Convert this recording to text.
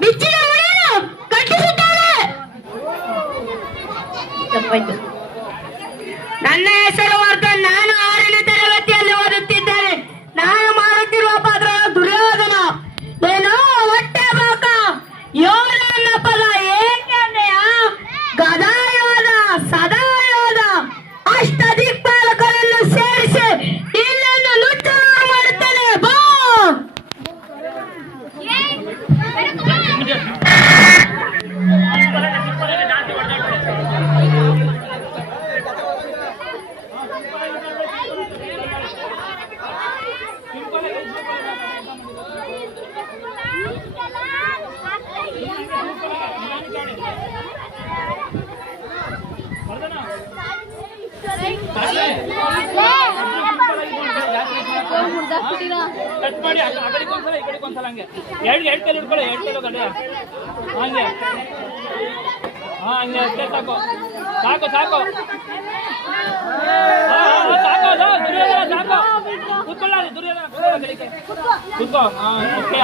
ಬಿಚ್ಚಿದ ಮನೆಯನ್ನು ಕಟ್ಟಿಸುತ್ತಾಳೆ. ನನ್ನ ಹೆಸರು ವರ್ಧನ್. ನಾನು 6ನೇ ತರಗತಿಯಲ್ಲಿ ಓದುತ್ತಿದ್ದೇನೆ. ನಾನು ಮಾಡುತ್ತಿರುವ ಪಾತ್ರ ದುರ್ಯೋಧನ. ಏನೋ ಹೊಟ್ಟೆ ಬಾಕ ಯೋಧ ಅನ್ನೋ ಪದ ಏಕೆಂದೆಯ? ಗದಾಯೋಧ, ಸದಾಯೋಧ, ಅಷ್ಟ ದಿಕ್ಪಾಲಕರನ್ನು ಸೇರಿಸಿ ಇಲ್ಲನ್ನು ಲುಟ್ಟ ಮಾಡುತ್ತೇನೆ. ಬಾ ಕಟ್ ಮಾಡಿ ಆ ಕಡೆಗೆ ಒಂದ್ಸಲ ಈ ಕಡೆಗೆ ಒಂದ್ಸಲ ಹಂಗೆ ಎರಡು ಕೈಲಿ ಹಿಡ್ಕೊಳ್ಳಿ. 2 ಕೈಲು ಕಡೆ ಹಂಗೆ ಹಂಗೆ ಅಷ್ಟೇ ಸಾಕು ಸಾಕು ಸಾಕು ಸಾಕು ದುರ್ಯೋಧನ ಸಾಕು. ಕೂತ್ಕೊಳ್ಳ ದುರ್ಯೋಧನ ಕೂತ್ಕೋ. ಓಕೆ